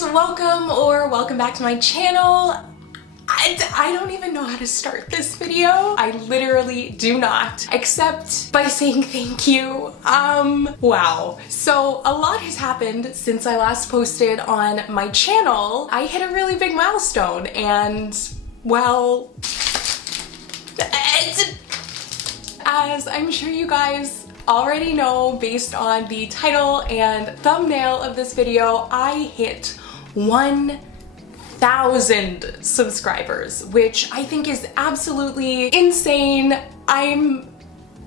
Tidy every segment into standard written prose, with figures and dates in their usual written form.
guys, welcome back to my channel. I don't even know how to start this video. I literally do not, except by saying thank you. Wow. So a lot has happened since I last posted on my channel. I hit a really big milestone and, well, as I'm sure you guys already know based on the title and thumbnail of this video, I hit 1,000 subscribers, which I think is absolutely insane. I'm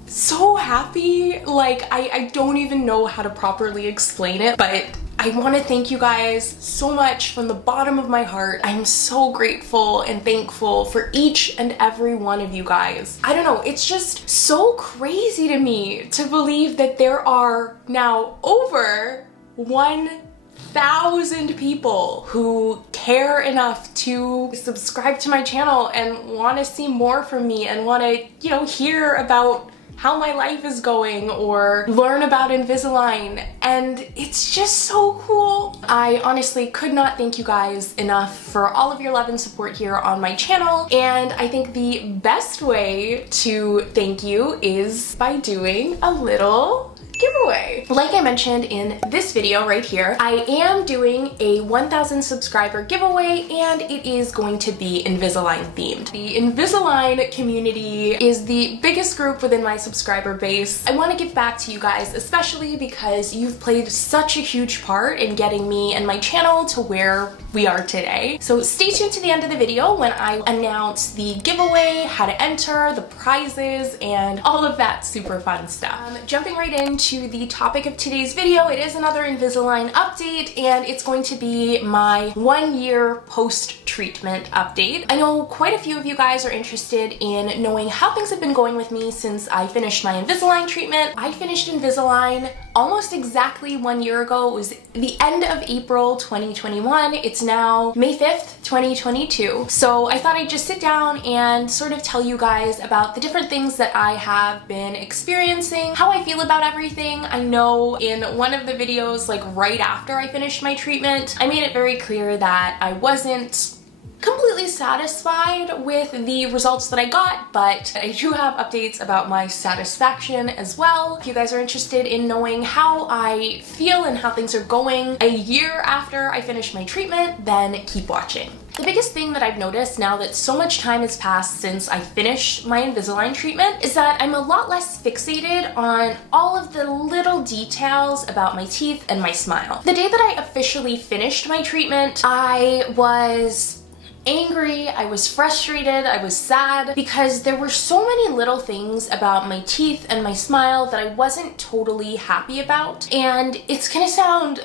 so happy. Like, I don't even know how to properly explain it, but I want to thank you guys so much from the bottom of my heart. I'm so grateful and thankful for each and every one of you guys. I don't know, it's just so crazy to me to believe that there are now over 1,000 people who care enough to subscribe to my channel and want to see more from me and want to, hear about how my life is going or learn about Invisalign, and it's just so cool. I honestly could not thank you guys enough for all of your love and support here on my channel, and I think the best way to thank you is by doing a little giveaway. Like I mentioned in this video right here, I am doing a 1,000 subscriber giveaway, and it is going to be Invisalign themed. The Invisalign community is the biggest group within my subscriber base. I want to give back to you guys, especially because you've played such a huge part in getting me and my channel to where we are today. So stay tuned to the end of the video when I announce the giveaway, how to enter, the prizes, and all of that super fun stuff. Jumping right into the topic of today's video, it is another Invisalign update, and it's going to be my 1-year post-treatment update. I know quite a few of you guys are interested in knowing how things have been going with me since I finished my Invisalign treatment. I finished Invisalign almost exactly 1 year ago. It was the end of April 2021. It's now May 5th, 2022. So I thought I'd just sit down and sort of tell you guys about the different things that I have been experiencing, how I feel about everything. I know in one of the videos, like right after I finished my treatment, I made it very clear that I wasn't completely satisfied with the results that I got, but I do have updates about my satisfaction as well. If you guys are interested in knowing how I feel and how things are going a year after I finished my treatment, then keep watching. The biggest thing that I've noticed now that so much time has passed since I finished my Invisalign treatment is that I'm a lot less fixated on all of the little details about my teeth and my smile. The day that I officially finished my treatment, I was angry, I was frustrated, I was sad, because there were so many little things about my teeth and my smile that I wasn't totally happy about. And it's gonna sound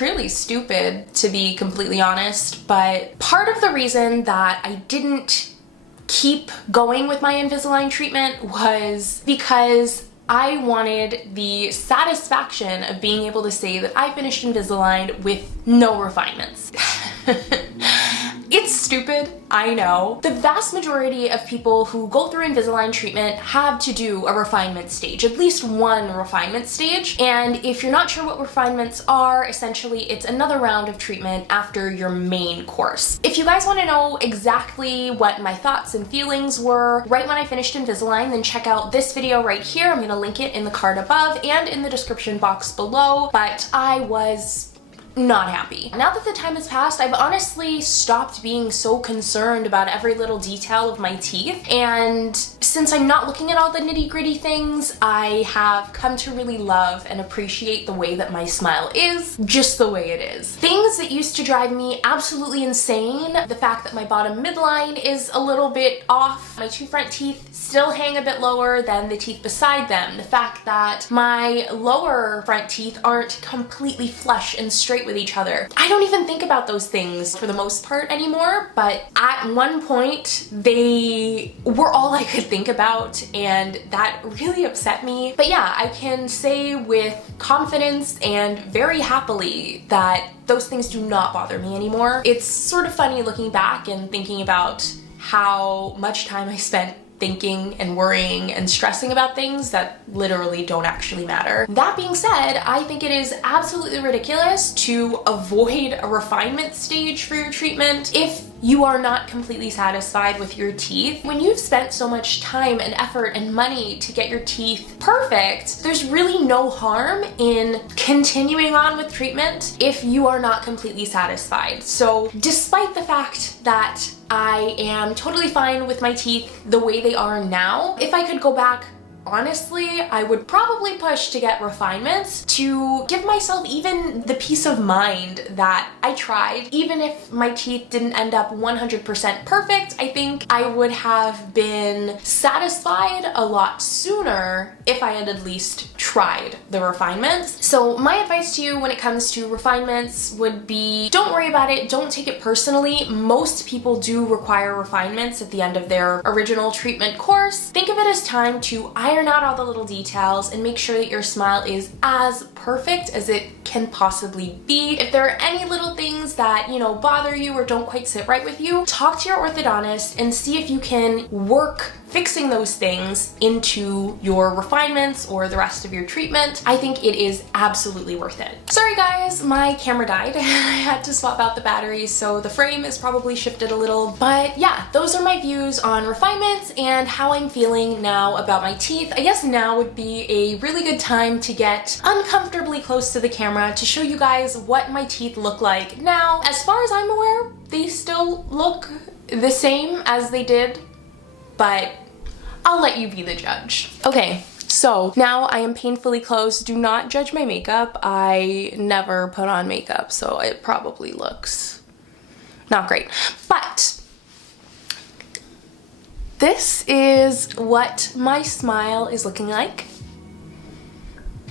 really stupid, to be completely honest, but part of the reason that I didn't keep going with my Invisalign treatment was because I wanted the satisfaction of being able to say that I finished Invisalign with no refinements. It's stupid, I know. The vast majority of people who go through Invisalign treatment have to do a refinement stage, at least one refinement stage. And if you're not sure what refinements are, essentially it's another round of treatment after your main course. If you guys want to know exactly what my thoughts and feelings were right when I finished Invisalign, then check out this video right here. I'm gonna link it in the card above and in the description box below, but I was not happy. Now that the time has passed, I've honestly stopped being so concerned about every little detail of my teeth, and since I'm not looking at all the nitty-gritty things, I have come to really love and appreciate the way that my smile is, just the way it is. Things that used to drive me absolutely insane, the fact that my bottom midline is a little bit off, my two front teeth still hang a bit lower than the teeth beside them, the fact that my lower front teeth aren't completely flush and straight with each other. I don't even think about those things for the most part anymore, but at one point they were all I could think about, and that really upset me. But yeah, I can say with confidence and very happily that those things do not bother me anymore. It's sort of funny looking back and thinking about how much time I spent thinking and worrying and stressing about things that literally don't actually matter. That being said, I think it is absolutely ridiculous to avoid a refinement stage for your treatment if you are not completely satisfied with your teeth. When you've spent so much time and effort and money to get your teeth perfect, there's really no harm in continuing on with treatment if you are not completely satisfied. So despite the fact that I am totally fine with my teeth the way they are now, if I could go back, honestly, I would probably push to get refinements to give myself even the peace of mind that I tried. Even if my teeth didn't end up 100% perfect, I think I would have been satisfied a lot sooner if I had at least tried the refinements. So my advice to you when it comes to refinements would be, don't worry about it, don't take it personally. Most people do require refinements at the end of their original treatment course. Think of it as time to iron out all the little details and make sure that your smile is as perfect as it can possibly be. If there are any little things that, you know, bother you or don't quite sit right with you, talk to your orthodontist and see if you can work fixing those things into your refinements or the rest of your treatment. I think it is absolutely worth it. Sorry guys, my camera died. I had to swap out the batteries, so the frame is probably shifted a little. But yeah, those are my views on refinements and how I'm feeling now about my teeth. I guess now would be a really good time to get uncomfortably close to the camera to show you guys what my teeth look like now. As far as I'm aware, they still look the same as they did, but I'll let you be the judge. Okay, so now I am painfully close. Do not judge my makeup. I never put on makeup, so it probably looks not great. But this is what my smile is looking like.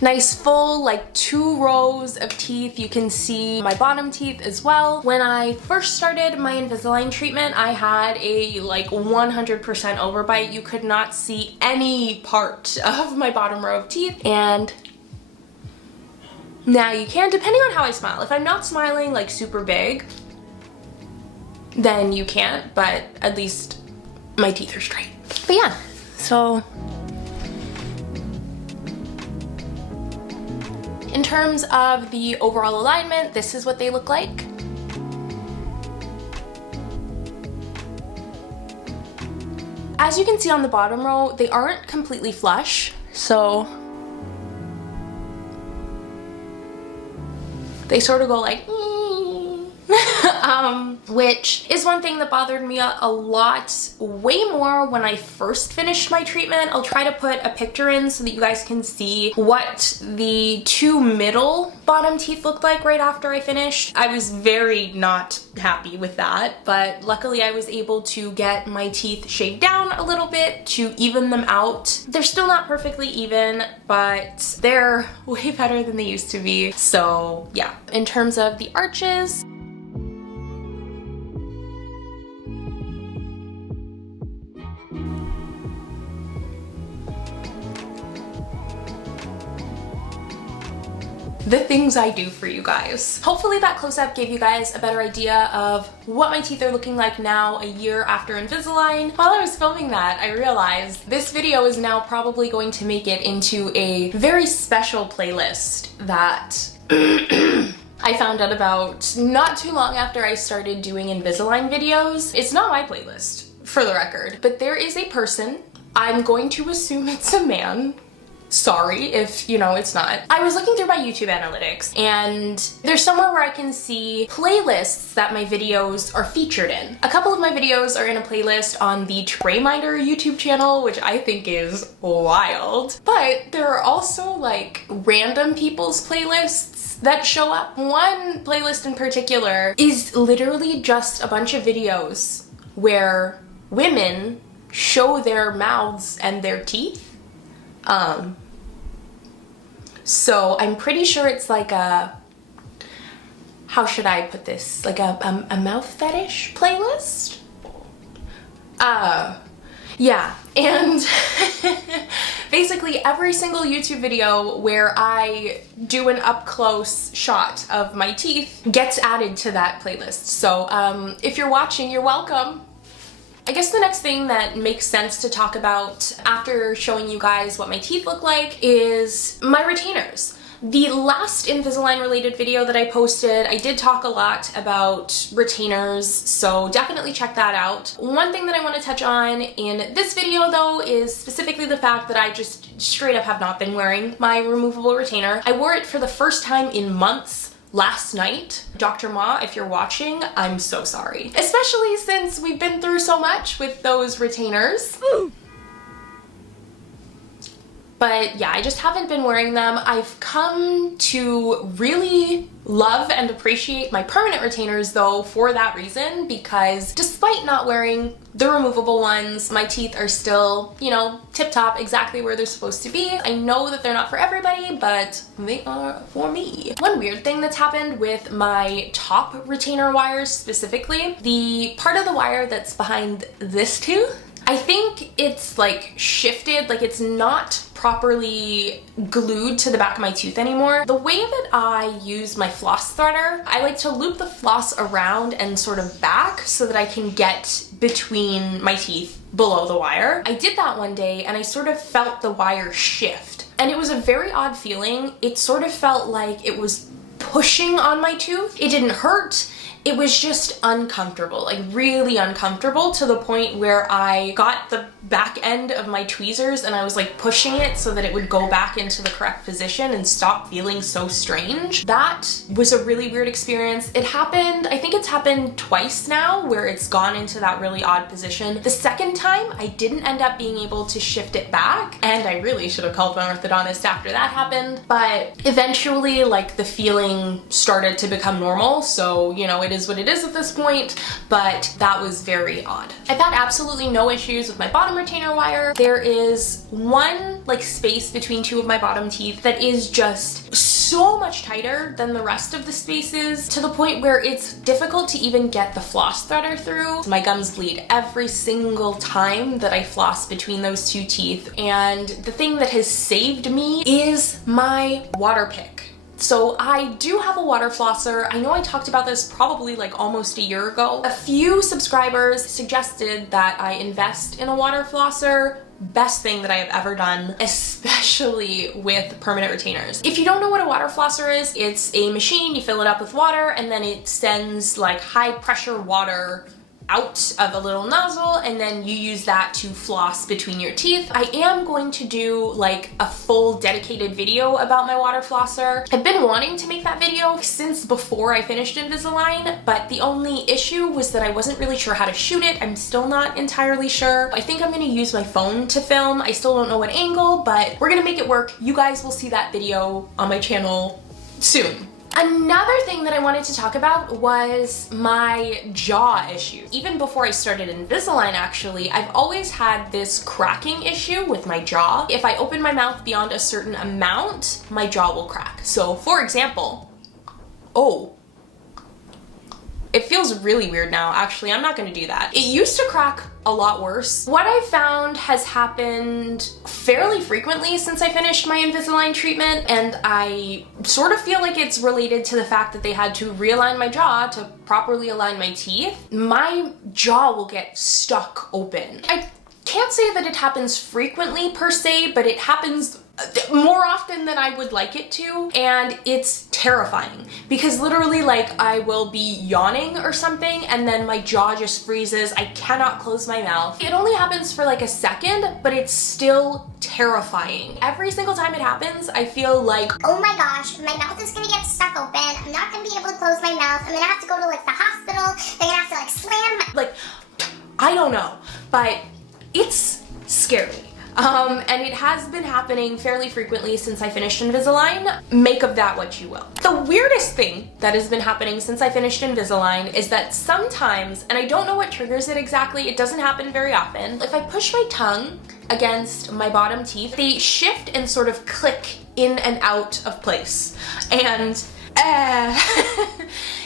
Nice full, like 2 rows of teeth. You can see my bottom teeth as well. When I first started my Invisalign treatment, I had a like 100% overbite. You could not see any part of my bottom row of teeth, and now you can, depending on how I smile. If I'm not smiling like super big, then you can't, but at least my teeth are straight. But yeah, so in terms of the overall alignment, this is what they look like. As you can see on the bottom row, they aren't completely flush, so they sort of go like which is one thing that bothered me a lot, way more when I first finished my treatment. I'll try to put a picture in so that you guys can see what the 2 middle bottom teeth looked like right after I finished. I was very not happy with that, but luckily I was able to get my teeth shaved down a little bit to even them out. They're still not perfectly even, but they're way better than they used to be. So yeah, in terms of the arches, the things I do for you guys. Hopefully that close-up gave you guys a better idea of what my teeth are looking like now a year after Invisalign. While I was filming that, I realized this video is now probably going to make it into a very special playlist that I found out about not too long after I started doing Invisalign videos. It's not my playlist, for the record, but there is a person, I'm going to assume it's a man. Sorry if, you know, it's not. I was looking through my YouTube analytics and there's somewhere where I can see playlists that my videos are featured in. A couple of my videos are in a playlist on the Trayminder YouTube channel, which I think is wild. But there are also like random people's playlists that show up. One playlist in particular is literally just a bunch of videos where women show their mouths and their teeth. So I'm pretty sure it's like a, how should I put this? Like a mouth fetish playlist? Yeah, and basically every single YouTube video where I do an up-close shot of my teeth gets added to that playlist. So if you're watching, you're welcome. I guess the next thing that makes sense to talk about after showing you guys what my teeth look like is my retainers. The last Invisalign related video that I posted, I did talk a lot about retainers, so definitely check that out. One thing that I want to touch on in this video though is specifically the fact that I just straight up have not been wearing my removable retainer. I wore it for the first time in months last night. Dr. Ma, if you're watching, I'm so sorry. Especially since we've been through so much with those retainers. But yeah, I just haven't been wearing them. I've come to really love and appreciate my permanent retainers though for that reason, because despite not wearing the removable ones, my teeth are still, you know, tip-top, exactly where they're supposed to be. I know that they're not for everybody, but they are for me. One weird thing that's happened with my top retainer wires specifically, the part of the wire that's behind this tooth, I think it's like shifted, like it's not properly glued to the back of my tooth anymore. The way that I use my floss threader, I like to loop the floss around and sort of back so that I can get between my teeth below the wire. I did that one day and I sort of felt the wire shift, and it was a very odd feeling. It sort of felt like it was pushing on my tooth. It didn't hurt. It was just uncomfortable, like really uncomfortable, to the point where I got the back end of my tweezers and I was like pushing it so that it would go back into the correct position and stop feeling so strange. That was a really weird experience. It happened, I think it's happened twice now where it's gone into that really odd position. The second time I didn't end up being able to shift it back, and I really should have called my orthodontist after that happened, but eventually like the feeling started to become normal, so you know, it is what it is at this point, but that was very odd. I've had absolutely no issues with my bottom retainer wire. There is one like space between two of my bottom teeth that is just so much tighter than the rest of the spaces, to the point where it's difficult to even get the floss threader through. My gums bleed every single time that I floss between those two teeth, and the thing that has saved me is my water pick. So I do have a water flosser. I know I talked about this probably like almost a year ago. A few subscribers suggested that I invest in a water flosser. Best thing that I have ever done, especially with permanent retainers. If you don't know what a water flosser is, it's a machine, you fill it up with water, and then it sends like high pressure water out of a little nozzle, and then you use that to floss between your teeth. I am going to do like a full dedicated video about my water flosser. I've been wanting to make that video since before I finished Invisalign, but the only issue was that I wasn't really sure how to shoot it. I'm still not entirely sure. I think I'm gonna use my phone to film. I still don't know what angle, but we're gonna make it work. You guys will see that video on my channel soon. Another thing that I wanted to talk about was my jaw issue. Even before I started Invisalign, actually, I've always had this cracking issue with my jaw. If I open my mouth beyond a certain amount, my jaw will crack. So, for example, it feels really weird now. Actually, I'm not gonna do that. It used to crack a lot worse. What I've found has happened fairly frequently since I finished my Invisalign treatment, and I sort of feel like it's related to the fact that they had to realign my jaw to properly align my teeth. My jaw will get stuck open. I can't say that it happens frequently per se, but it happens more often than I would like it to, and it's terrifying because literally like I will be yawning or something and then my jaw just freezes. I cannot close my mouth. It only happens for like a second, but it's still terrifying. Every single time it happens, I feel like, oh my gosh, my mouth is gonna get stuck open. I'm not gonna be able to close my mouth. I'm gonna have to go to like the hospital. They're gonna have to like slam my... Like, I don't know, but it's scary. And it has been happening fairly frequently since I finished Invisalign. Make of that what you will. The weirdest thing that has been happening since I finished Invisalign is that sometimes, and I don't know what triggers it exactly, it doesn't happen very often, if I push my tongue against my bottom teeth, they shift and sort of click in and out of place. And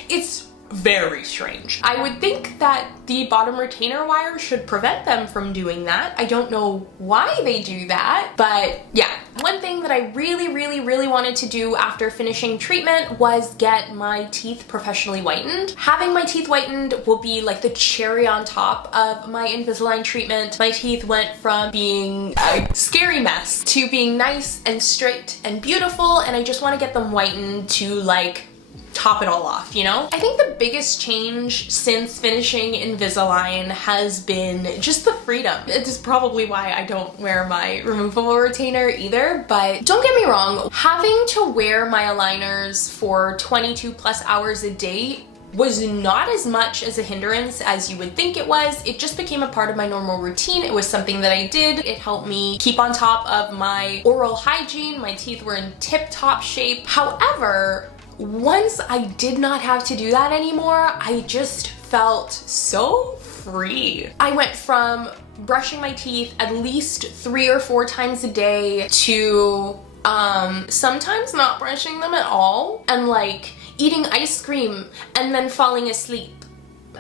it's very strange. I would think that the bottom retainer wire should prevent them from doing that. I don't know why they do that, but yeah. One thing that I really wanted to do after finishing treatment was get my teeth professionally whitened. Having my teeth whitened will be like the cherry on top of my Invisalign treatment. My teeth went from being a scary mess to being nice and straight and beautiful, and I just want to get them whitened to like top it all off, you know? I think the biggest change since finishing Invisalign has been just the freedom. It is probably why I don't wear my removable retainer either, but don't get me wrong, having to wear my aligners for 22 plus hours a day was not as much as a hindrance as you would think it was. It just became a part of my normal routine. It was something that I did. It helped me keep on top of my oral hygiene. My teeth were in tip-top shape. However, once I did not have to do that anymore, I just felt so free. I went from brushing my teeth at least 3 or 4 times a day to sometimes not brushing them at all, and like eating ice cream and then falling asleep.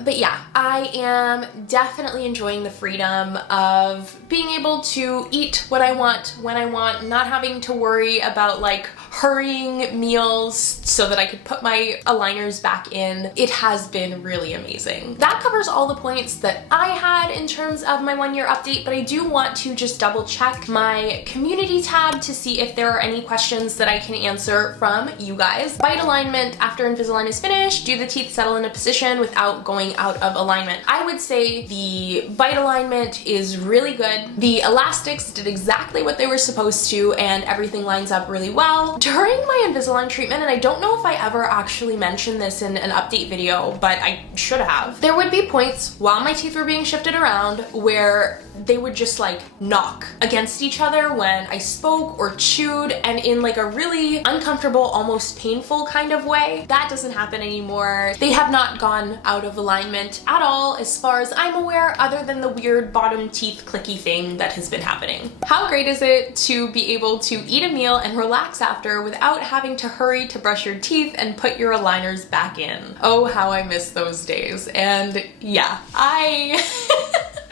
But yeah, I am definitely enjoying the freedom of being able to eat what I want when I want, not having to worry about like hurrying meals so that I could put my aligners back in. It has been really amazing. That covers all the points that I had in terms of my 1-year update, but I do want to just double check my community tab to see if there are any questions that I can answer from you guys. Bite alignment after Invisalign is finished. Do the teeth settle in a position without going out of alignment? I would say the bite alignment is really good. The elastics did exactly what they were supposed to, and everything lines up really well. During my Invisalign treatment, and I don't know if I ever actually mentioned this in an update video, but I should have, there would be points while my teeth were being shifted around where they would just like knock against each other when I spoke or chewed, and in like a really uncomfortable, almost painful kind of way. That doesn't happen anymore. They have not gone out of alignment at all as far as I'm aware, other than the weird bottom teeth clicky thing that has been happening. How great is it to be able to eat a meal and relax after without having to hurry to brush your teeth and put your aligners back in? Oh, how I miss those days. And yeah, I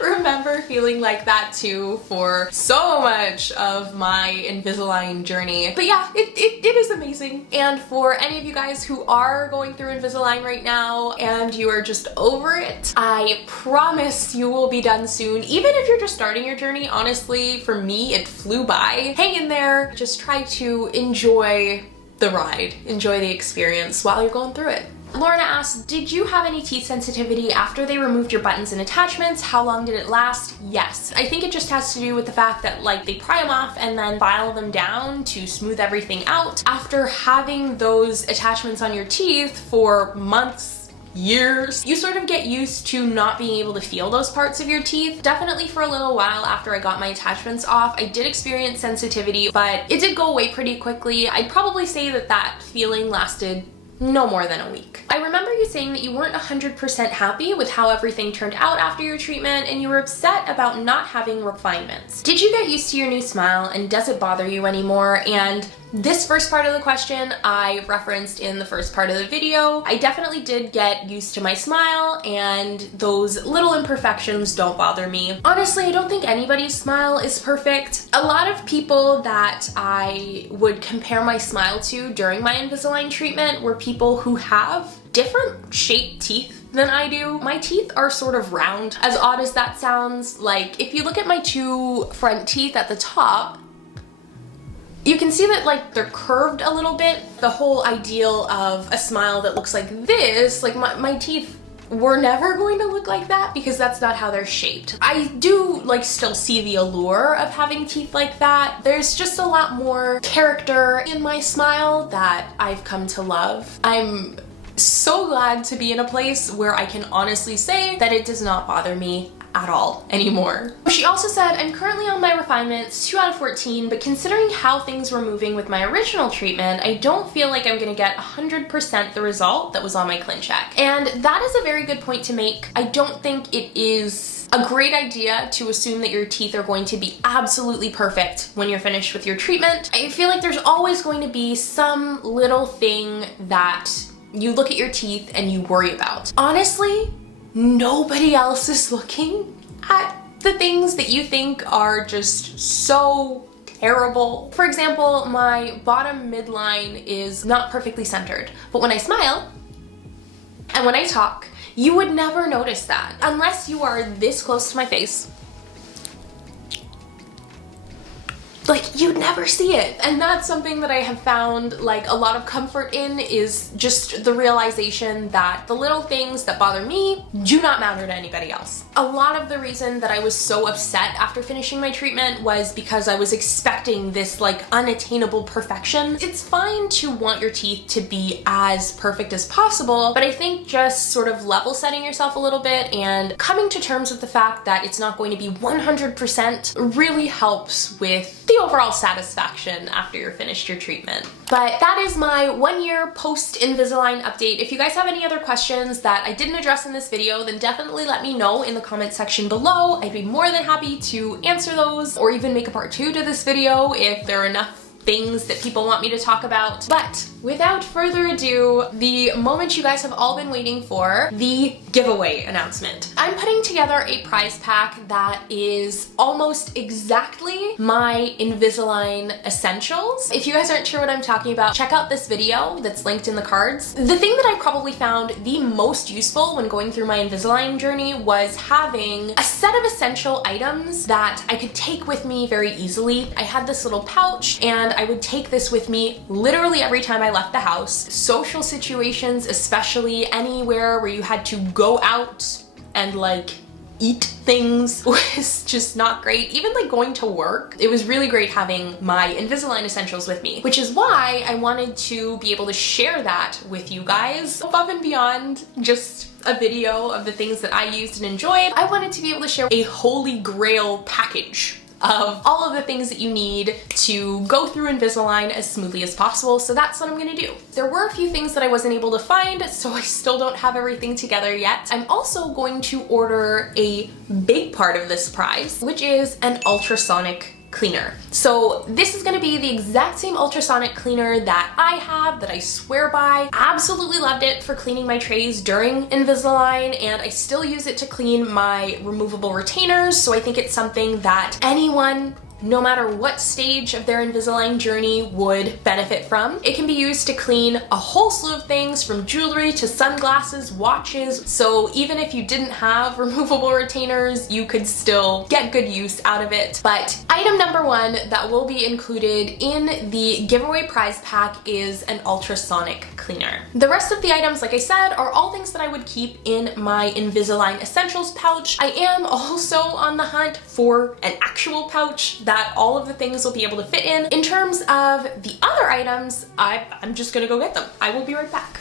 remember feeling like that too for so much of my Invisalign journey. But yeah, it is amazing. And for any of you guys who are going through Invisalign right now and you are just over it, I promise you will be done soon. Even if you're just starting your journey, honestly, for me, it flew by. Hang in there, just try to enjoy the ride, enjoy the experience while you're going through it. Lorna asked, did you have any teeth sensitivity after they removed your buttons and attachments? How long did it last? Yes. I think it just has to do with the fact that like they pry them off and then file them down to smooth everything out. After having those attachments on your teeth for months, years, you sort of get used to not being able to feel those parts of your teeth. Definitely for a little while after I got my attachments off, I did experience sensitivity, but it did go away pretty quickly. I'd probably say that that feeling lasted no more than a week. I remember you saying that you weren't 100% happy with how everything turned out after your treatment, and you were upset about not having refinements. Did you get used to your new smile, and does it bother you anymore? And this first part of the question I referenced in the first part of the video. I definitely did get used to my smile, and those little imperfections don't bother me. Honestly, I don't think anybody's smile is perfect. A lot of people that I would compare my smile to during my Invisalign treatment were people who have different shaped teeth than I do. My teeth are sort of round, as odd as that sounds. Like, if you look at my 2 front teeth at the top, you can see that like they're curved a little bit. The whole ideal of a smile that looks like this, like my teeth were never going to look like that because that's not how they're shaped. I do like still see the allure of having teeth like that. There's just a lot more character in my smile that I've come to love. I'm so glad to be in a place where I can honestly say that it does not bother me at all anymore. She also said, I'm currently on my refinements, 2 out of 14, but considering how things were moving with my original treatment, I don't feel like I'm gonna get 100% the result that was on my clean check. And that is a very good point to make. I don't think it is a great idea to assume that your teeth are going to be absolutely perfect when you're finished with your treatment. I feel like there's always going to be some little thing that you look at your teeth and you worry about. Honestly, nobody else is looking at the things that you think are just so terrible. For example, my bottom midline is not perfectly centered, but when I smile and when I talk, you would never notice that unless you are this close to my face. Like, you'd never see it. And that's something that I have found like a lot of comfort in, is just the realization that the little things that bother me do not matter to anybody else. A lot of the reason that I was so upset after finishing my treatment was because I was expecting this like unattainable perfection. It's fine to want your teeth to be as perfect as possible, but I think just sort of level setting yourself a little bit and coming to terms with the fact that it's not going to be 100% really helps with the overall satisfaction after you're finished your treatment. But that is my 1 year post-Invisalign update. If you guys have any other questions that I didn't address in this video, then definitely let me know in the comment section below. I'd be more than happy to answer those, or even make a part 2 to this video if there are enough things that people want me to talk about. But without further ado, the moment you guys have all been waiting for, the giveaway announcement. I'm putting together a prize pack that is almost exactly my Invisalign essentials. If you guys aren't sure what I'm talking about, check out this video that's linked in the cards. The thing that I probably found the most useful when going through my Invisalign journey was having a set of essential items that I could take with me very easily. I had this little pouch, and I would take this with me literally every time I left the house. Social situations, especially anywhere where you had to go out and like eat things, was just not great. Even like going to work, it was really great having my Invisalign essentials with me, which is why I wanted to be able to share that with you guys above and beyond just a video of the things that I used and enjoyed. I wanted to be able to share a holy grail package of all of the things that you need to go through Invisalign as smoothly as possible, so that's what I'm gonna do. There were a few things that I wasn't able to find, so I still don't have everything together yet. I'm also going to order a big part of this prize, which is an ultrasonic cleaner. So this is gonna be the exact same ultrasonic cleaner that I have, that I swear by. Absolutely loved it for cleaning my trays during Invisalign, and I still use it to clean my removable retainers, so I think it's something that anyone, no matter what stage of their Invisalign journey, would benefit from. It can be used to clean a whole slew of things, from jewelry to sunglasses, watches, so even if you didn't have removable retainers, you could still get good use out of it. But item number 1 that will be included in the giveaway prize pack is an ultrasonic cleaner. The rest of the items, like I said, are all things that I would keep in my Invisalign essentials pouch. I am also on the hunt for an actual pouch that all of the things will be able to fit in. In terms of the other items, I'm just gonna go get them. I will be right back.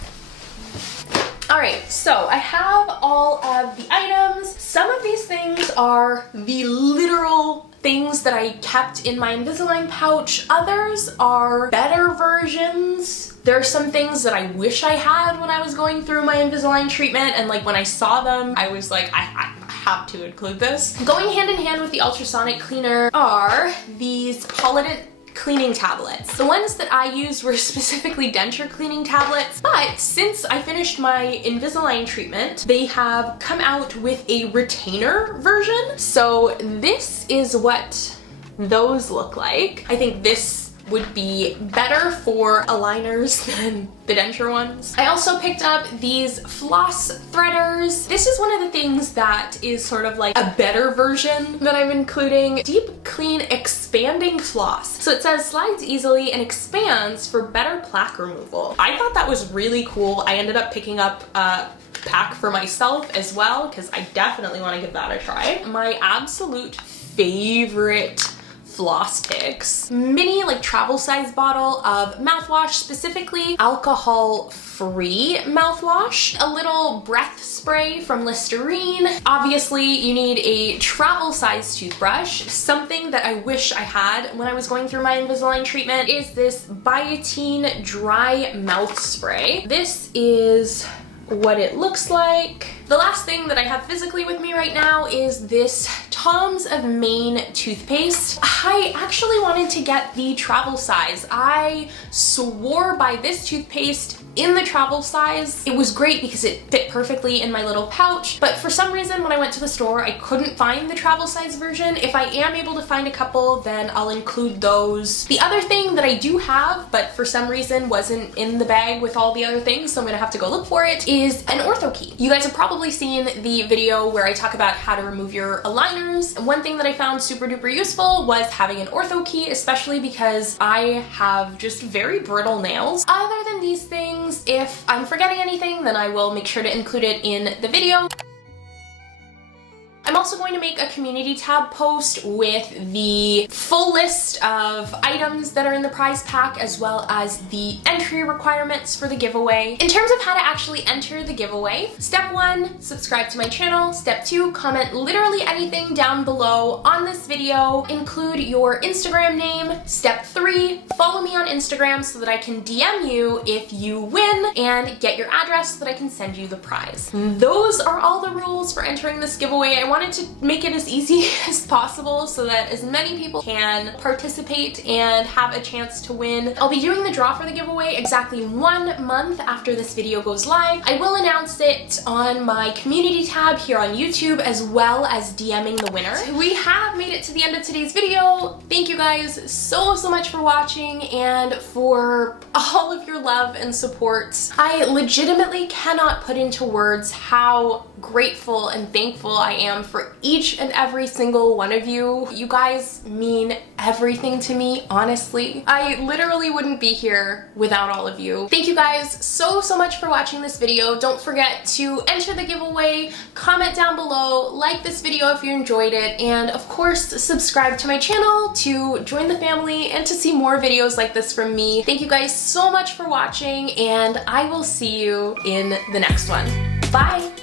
All right, so I have all of the items. Some of these things are the literal things that I kept in my Invisalign pouch. Others are better versions. There are some things that I wish I had when I was going through my Invisalign treatment, and like when I saw them, I was like, I have to include this. Going hand in hand with the ultrasonic cleaner are these Polident cleaning tablets. The ones that I used were specifically denture cleaning tablets, but since I finished my Invisalign treatment, they have come out with a retainer version. So this is what those look like. I think this would be better for aligners than the denture ones. I also picked up these floss threaders. This is one of the things that is sort of like a better version that I'm including. Deep Clean Expanding Floss. So it says slides easily and expands for better plaque removal. I thought that was really cool. I ended up picking up a pack for myself as well, because I definitely want to give that a try. My absolute favorite floss picks. Mini like travel size bottle of mouthwash, specifically alcohol-free mouthwash. A little breath spray from Listerine. Obviously you need a travel size toothbrush. Something that I wish I had when I was going through my Invisalign treatment is this Biotine dry mouth spray. This is what it looks like. The last thing that I have physically with me right now is this Tom's of Maine toothpaste. I actually wanted to get the travel size. I swore by this toothpaste in the travel size. It was great because it fit perfectly in my little pouch, but for some reason when I went to the store, I couldn't find the travel size version. If I am able to find a couple, then I'll include those. The other thing that I do have, but for some reason wasn't in the bag with all the other things, so I'm gonna have to go look for it, is an ortho key. You guys have probably seen the video where I talk about how to remove your aligners. And one thing that I found super duper useful was having an ortho key, especially because I have just very brittle nails. Other than these things, if I'm forgetting anything, then I will make sure to include it in the video. I'm also going to make a community tab post with the full list of items that are in the prize pack, as well as the entry requirements for the giveaway. In terms of how to actually enter the giveaway, step 1, subscribe to my channel. Step 2, comment literally anything down below on this video. Include your Instagram name. Step 3, follow me on Instagram so that I can DM you if you win, and get your address so that I can send you the prize. Those are all the rules for entering this giveaway. I wanted to make it as easy as possible so that as many people can participate and have a chance to win. I'll be doing the draw for the giveaway exactly 1 month after this video goes live. I will announce it on my community tab here on YouTube, as well as DMing the winner. We have made it to the end of today's video. Thank you guys so much for watching and for all of your love and support. I legitimately cannot put into words how grateful and thankful I am for each and every single one of you. You guys mean everything to me, honestly. I literally wouldn't be here without all of you. Thank you guys so much for watching this video. Don't forget to enter the giveaway, comment down below, like this video if you enjoyed it, and of course subscribe to my channel to join the family and to see more videos like this from me. Thank you guys so much for watching, and I will see you in the next one. Bye!